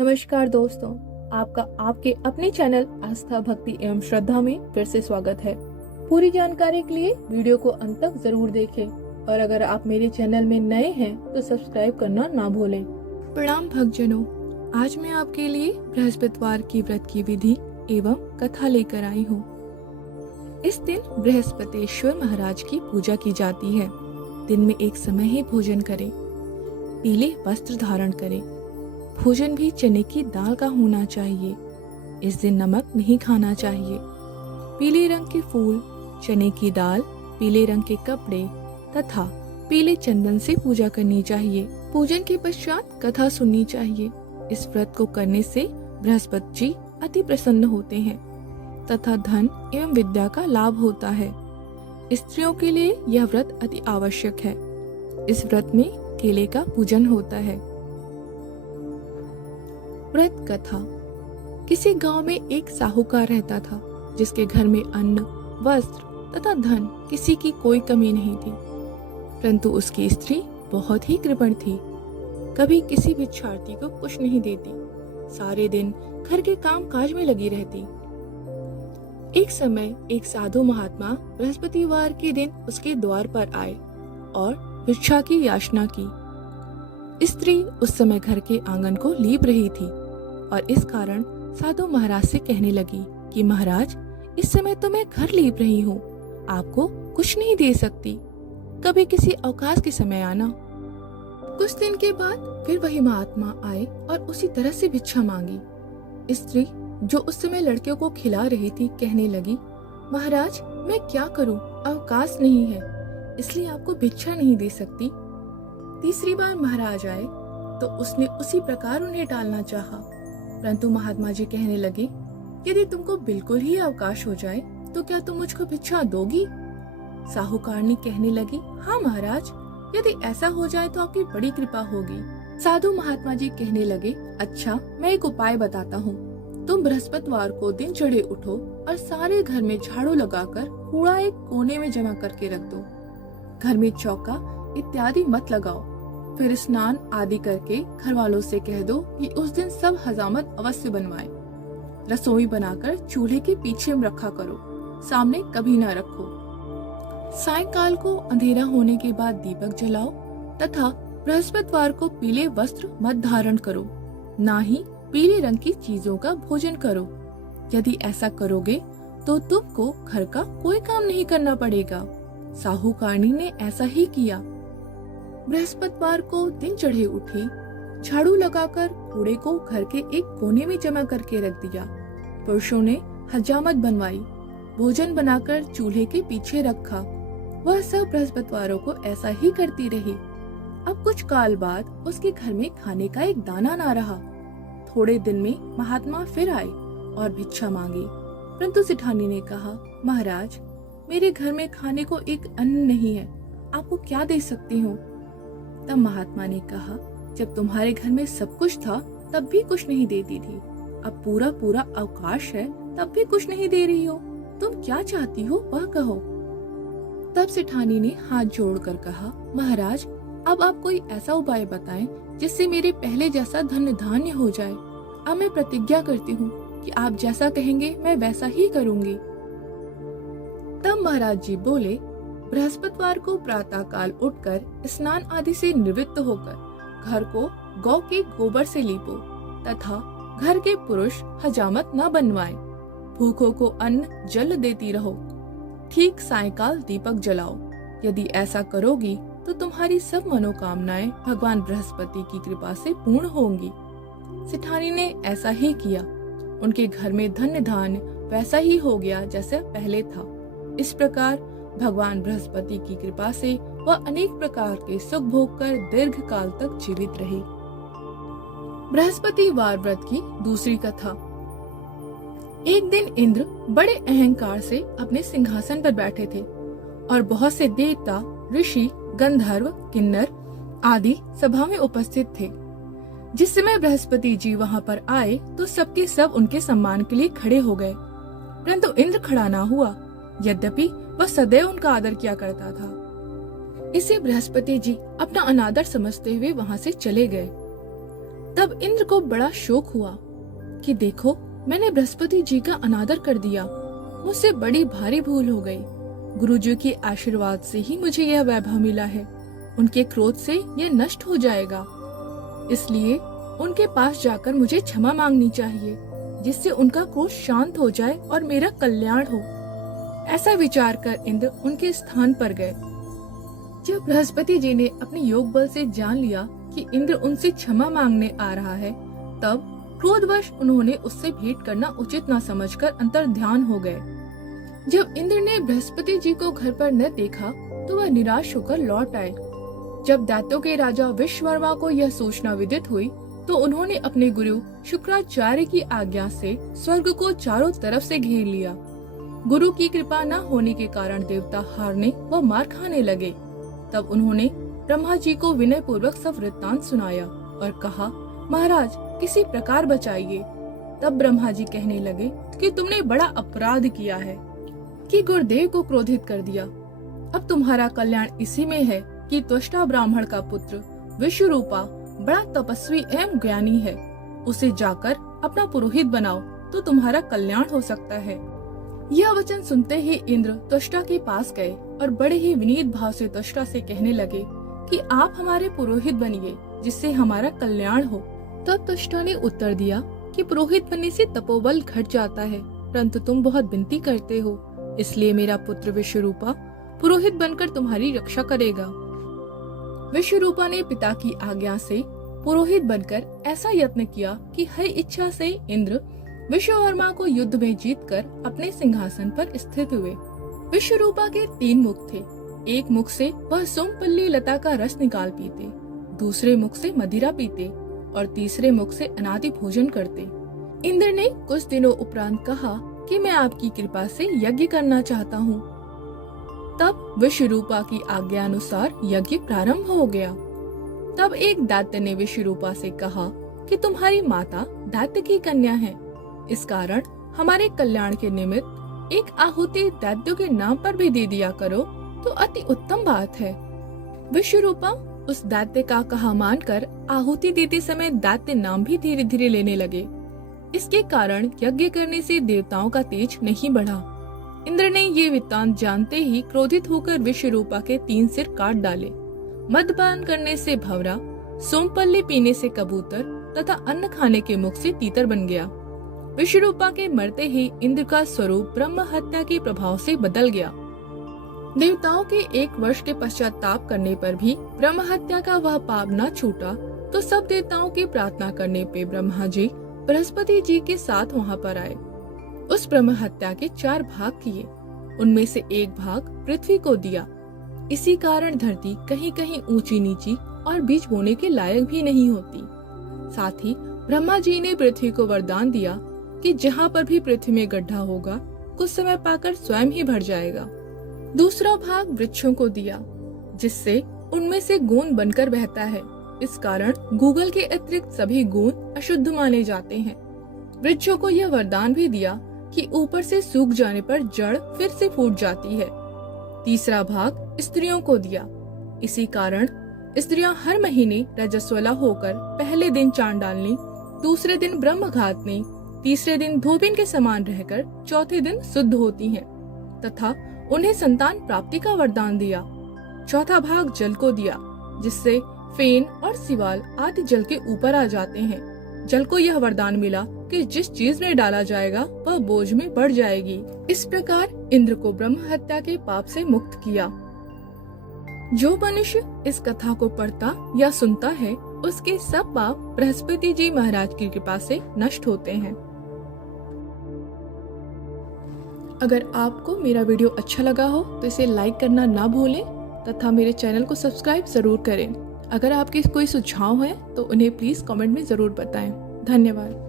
नमस्कार दोस्तों, आपका आपके अपने चैनल आस्था भक्ति एवं श्रद्धा में फिर से स्वागत है। पूरी जानकारी के लिए वीडियो को अंत तक जरूर देखें और अगर आप मेरे चैनल में नए हैं तो सब्सक्राइब करना ना भूलें। प्रणाम भक्तजनों, आज मैं आपके लिए बृहस्पतिवार की व्रत की विधि एवं कथा लेकर आई हूँ। इस दिन बृहस्पतिश्वर महाराज की पूजा की जाती है। दिन में एक समय ही भोजन करें, पीले वस्त्र धारण करें। भोजन भी चने की दाल का होना चाहिए। इस दिन नमक नहीं खाना चाहिए। पीले रंग के फूल, चने की दाल, पीले रंग के कपड़े तथा पीले चंदन से पूजा करनी चाहिए। पूजन के पश्चात कथा सुननी चाहिए। इस व्रत को करने से बृहस्पति जी अति प्रसन्न होते हैं तथा धन एवं विद्या का लाभ होता है। स्त्रियों के लिए यह व्रत अति आवश्यक है। इस व्रत में केले का पूजन होता है। व्रत कथा। किसी गांव में एक साहूकार रहता था जिसके घर में अन्न, वस्त्र तथा धन किसी की कोई कमी नहीं थी, परंतु उसकी स्त्री बहुत ही कृपण थी। कभी किसी भिक्षार्थी को कुछ नहीं देती, सारे दिन घर के काम काज में लगी रहती। एक समय एक साधु महात्मा बृहस्पतिवार के दिन उसके द्वार पर आए और भिक्षा की याचना की। स्त्री उस समय घर के आंगन को लीप रही थी और इस कारण साधु महाराज से कहने लगी कि महाराज, इस समय तो मैं घर लीप रही हूँ, आपको कुछ नहीं दे सकती, कभी किसी अवकाश के समय आना। कुछ दिन के बाद फिर वही महात्मा आए और उसी तरह से भिक्षा मांगी। स्त्री जो उस समय लड़कियों को खिला रही थी कहने लगी, महाराज मैं क्या करूँ, अवकाश नहीं है, इसलिए आपको भिक्षा नहीं दे सकती। तीसरी बार महाराज आए तो उसने उसी प्रकार उन्हें टालना चाहा, परंतु महात्मा जी कहने लगे, यदि तुमको बिल्कुल ही अवकाश हो जाए तो क्या तुम मुझको भिक्षा दोगी? साहूकारनी कहने लगी, हाँ महाराज, यदि ऐसा हो जाए तो आपकी बड़ी कृपा होगी। साधु महात्मा जी कहने लगे, अच्छा मैं एक उपाय बताता हूँ। तुम बृहस्पतिवार को दिन चढ़े उठो और सारे घर में झाड़ू लगाकर कूड़ा एक कोने में जमा करके रख दो। घर में चौका इत्यादि मत लगाओ। फिर स्नान आदि करके घर वालों से कह दो कि उस दिन सब हजामत अवश्य बनवाए। रसोई बनाकर चूल्हे के पीछे में रखा करो, सामने कभी न रखो। सायंकाल को अंधेरा होने के बाद दीपक जलाओ तथा बृहस्पतिवार को पीले वस्त्र मत धारण करो, ना ही पीले रंग की चीजों का भोजन करो। यदि ऐसा करोगे तो तुमको घर का कोई काम नहीं करना पड़ेगा। साहूकारनी ने ऐसा ही किया। बृहस्पतिवार को दिन चढ़े उठी, झाड़ू लगाकर कूड़े को घर के एक कोने में जमा करके रख दिया। पुरुषों ने हजामत बनवाई, भोजन बनाकर चूल्हे के पीछे रखा। वह सब बृहस्पतिवारों को ऐसा ही करती रही। अब कुछ काल बाद उसके घर में खाने का एक दाना ना रहा। थोड़े दिन में महात्मा फिर आए और भिक्षा मांगी, परंतु सिठानी ने कहा, महाराज मेरे घर में खाने को एक अन्न नहीं है, आपको क्या दे सकती हूँ? तब महात्मा ने कहा, जब तुम्हारे घर में सब कुछ था तब भी कुछ नहीं देती थी, अब पूरा पूरा अवकाश है तब भी कुछ नहीं दे रही हो, तुम क्या चाहती हो वह कहो। तब सिठानी ने हाथ जोड़कर कहा, महाराज अब आप कोई ऐसा उपाय बताएं जिससे मेरे पहले जैसा धन धान्य हो जाए। अब मैं प्रतिज्ञा करती हूँ कि आप जैसा कहेंगे मैं वैसा ही करूँगी। तब महाराज जी बोले, बृहस्पतिवार को प्रातः काल उठकर स्नान आदि से निवृत्त होकर घर को गौ के गोबर से लीपो तथा घर के पुरुष हजामत न बनवाएं। भूखों को अन्न जल देती रहो। ठीक सायंकाल दीपक जलाओ। यदि ऐसा करोगी तो तुम्हारी सब मनोकामनाएं भगवान बृहस्पति की कृपा से पूर्ण होंगी। सिठानी ने ऐसा ही किया। उनके घर में धन्य धान्य वैसा ही हो गया जैसा पहले था। इस प्रकार भगवान बृहस्पति की कृपा से वह अनेक प्रकार के सुख भोग कर दीर्घ काल तक जीवित रही। बृहस्पतिवार व्रत की दूसरी कथा। एक दिन इंद्र बड़े अहंकार से अपने सिंहासन पर बैठे थे और बहुत से देवता, ऋषि, गंधर्व, किन्नर आदि सभा में उपस्थित थे। जिस समय बृहस्पति जी वहां पर आए तो सबके सब उनके सम्मान के लिए खड़े हो गए, परंतु इंद्र खड़ा ना हुआ, यद्यपि वह सदैव उनका आदर किया करता था। इसे बृहस्पति जी अपना अनादर समझते हुए वहां से चले गए। तब इंद्र को बड़ा शोक हुआ कि देखो, मैंने बृहस्पति जी का अनादर कर दिया, मुझसे बड़ी भारी भूल हो गई। गुरुजी के आशीर्वाद से ही मुझे यह वैभव मिला है, उनके क्रोध से यह नष्ट हो जाएगा, इसलिए उनके पास जाकर मुझे क्षमा मांगनी चाहिए, जिससे उनका क्रोध शांत हो जाए और मेरा कल्याण हो। ऐसा विचार कर इंद्र उनके स्थान पर गए। जब बृहस्पति जी ने अपने योग बल से जान लिया कि इंद्र उनसे क्षमा मांगने आ रहा है, तब क्रोधवश उन्होंने उससे भेंट करना उचित न समझकर अंतर्ध्यान हो गए। जब इंद्र ने बृहस्पति जी को घर पर न देखा तो वह निराश होकर लौट आए। जब दैत्यों के राजा विश्वकर्मा को यह सूचना विदित हुई तो उन्होंने अपने गुरु शुक्राचार्य की आज्ञा से स्वर्ग को चारों तरफ से घेर लिया। गुरु की कृपा न होने के कारण देवता हारने व मार खाने लगे। तब उन्होंने ब्रह्मा जी को विनय पूर्वक सब वृत्तांत सुनाया और कहा, महाराज किसी प्रकार बचाइए। तब ब्रह्मा जी कहने लगे कि तुमने बड़ा अपराध किया है कि गुरुदेव को क्रोधित कर दिया। अब तुम्हारा कल्याण इसी में है कि त्वष्टा ब्राह्मण का पुत्र विश्वरूपा बड़ा तपस्वी एवं ज्ञानी है, उसे जाकर अपना पुरोहित बनाओ तो तुम्हारा कल्याण हो सकता है। यह वचन सुनते ही इंद्र त्वष्टा के पास गए और बड़े ही विनीत भाव से त्वष्टा से कहने लगे कि आप हमारे पुरोहित बनिए, जिससे हमारा कल्याण हो। तब त्वष्टा ने उत्तर दिया कि पुरोहित बनने से तपोबल घट जाता है, परंतु तुम बहुत विनती करते हो, इसलिए मेरा पुत्र विश्वरूपा पुरोहित बनकर तुम्हारी रक्षा करेगा। विश्वरूपा ने पिता की आज्ञा से पुरोहित बनकर ऐसा यत्न किया कि हर इच्छा से इंद्र विश्वकर्मा को युद्ध में जीतकर अपने सिंहासन पर स्थित हुए। विश्वरूपा के 3 मुख थे। एक मुख से वह सोमपल्ली लता का रस निकाल पीते, दूसरे मुख से मदिरा पीते और तीसरे मुख से अनादि भोजन करते। इंद्र ने कुछ दिनों उपरांत कहा कि मैं आपकी कृपा से यज्ञ करना चाहता हूँ। तब विश्वरूपा की आज्ञा अनुसार यज्ञ प्रारंभ हो गया। तब एक दैत्य ने विश्वरूपा से कहा कि तुम्हारी माता दैत्य की कन्या है, इस कारण हमारे कल्याण के निमित्त एक आहुति दैत्यों के नाम पर भी दे दिया करो तो अति उत्तम बात है। विश्वरूपा उस दैत्य का कहा मानकर आहुति देते समय दैत्य नाम भी धीरे धीरे लेने लगे। इसके कारण यज्ञ करने से देवताओं का तेज नहीं बढ़ा। इंद्र ने ये वृत्तांत जानते ही क्रोधित होकर विश्वरूपा के 3 सिर काट डाले। मदपान करने से भंवरा, सोमपल्ली पीने से कबूतर तथा अन्न खाने के मुख से तीतर बन गया। विश्वरूपा के मरते ही इंद्र का स्वरूप ब्रह्म हत्या के प्रभाव से बदल गया। देवताओं के 1 वर्ष के पश्चाताप करने पर भी ब्रह्म हत्या का वह पाप न छूटा तो सब देवताओं की प्रार्थना करने पे ब्रह्मा जी बृहस्पति जी के साथ वहाँ पर आए। उस ब्रह्म हत्या के 4 भाग किए, उनमें से एक भाग पृथ्वी को दिया। इसी कारण धरती कहीं कहीं ऊंची नीची और बीज बोने के लायक भी नहीं होती। साथ ही ब्रह्मा जी ने पृथ्वी को वरदान दिया कि जहाँ पर भी पृथ्वी में गड्ढा होगा कुछ समय पाकर स्वयं ही भर जाएगा। दूसरा भाग वृक्षों को दिया, जिससे उनमें से गोंद बनकर बहता है। इस कारण गूगल के अतिरिक्त सभी गोंद अशुद्ध माने जाते हैं। वृक्षों को यह वरदान भी दिया कि ऊपर से सूख जाने पर जड़ फिर से फूट जाती है। तीसरा भाग स्त्रियों को दिया। इसी कारण स्त्रियां हर महीने रजस्वला होकर पहले दिन चांद डालने, दूसरे दिन ब्रह्म घातने, तीसरे दिन धोबिन के समान रहकर चौथे दिन शुद्ध होती हैं तथा उन्हें संतान प्राप्ति का वरदान दिया। चौथा भाग जल को दिया, जिससे फेन और सिवाल आदि जल के ऊपर आ जाते हैं। जल को यह वरदान मिला कि जिस चीज में डाला जाएगा वह बोझ में बढ़ जाएगी। इस प्रकार इंद्र को ब्रह्म हत्या के पाप से मुक्त किया। जो मनुष्य इस कथा को पढ़ता या सुनता है उसके सब पाप बृहस्पति जी महाराज की कृपा से नष्ट होते हैं। अगर आपको मेरा वीडियो अच्छा लगा हो तो इसे लाइक करना ना भूलें तथा मेरे चैनल को सब्सक्राइब जरूर करें। अगर आपके कोई सुझाव है तो उन्हें प्लीज कमेंट में जरूर बताएं। धन्यवाद।